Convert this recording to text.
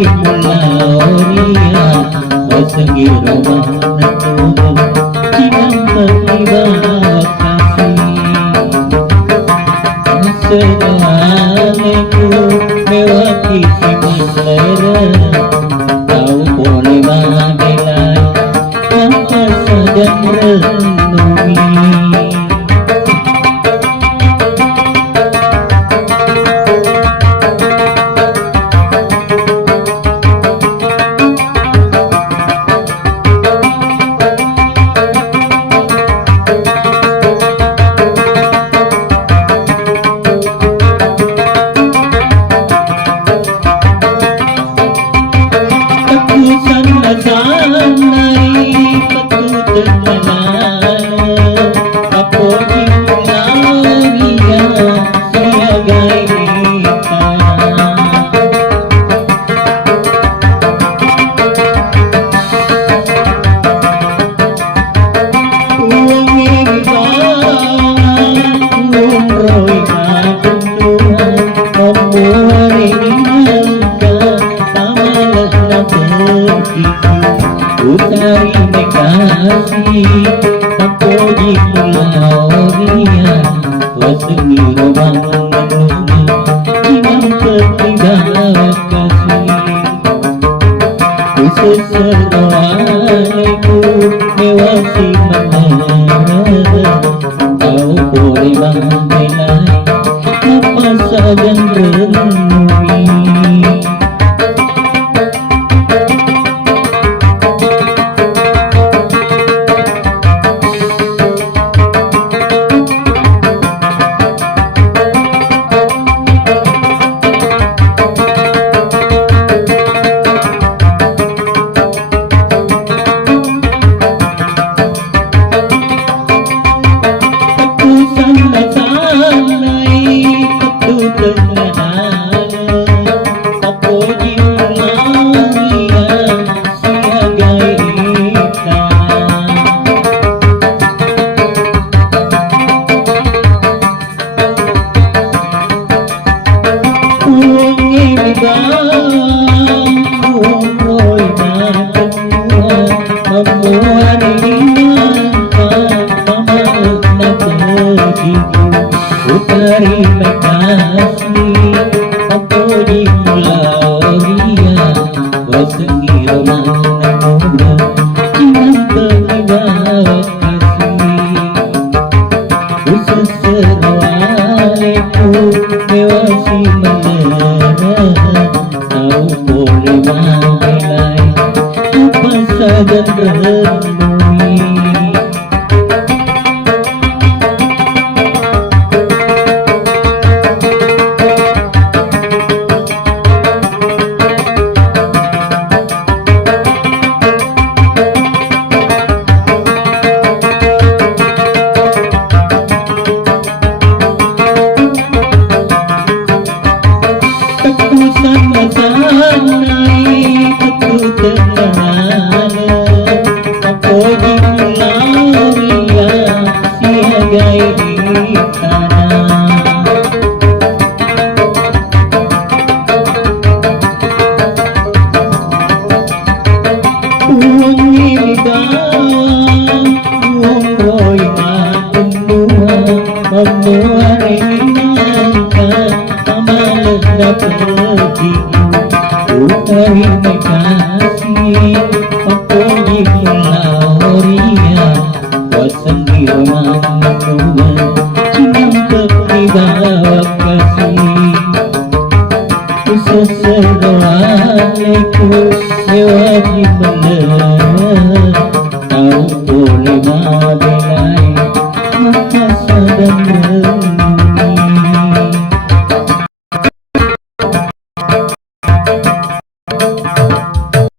mulauria Wasegi romana tubuh Cinang tertiba kasih Assalamualaikum mewaki siman lera Kau boleh bagai maka sedang renungi Utari kasih Tapoji mulauria Wasegi romana Cinang tertiba kasih Assalamualaikum mewasi menara Kau boleh bagai apa saja renungi Utari kasih Tapoji mulauria Wasegi romana Cinang tertiba kasih Assalamualaikum mewasi menara Kau boleh bagai apa saja renungi Utari kasih Tapoji mulauria Wasegi romana Cinang tertiba kasih Assalamualaikum mewaki menara Kau boleh bagai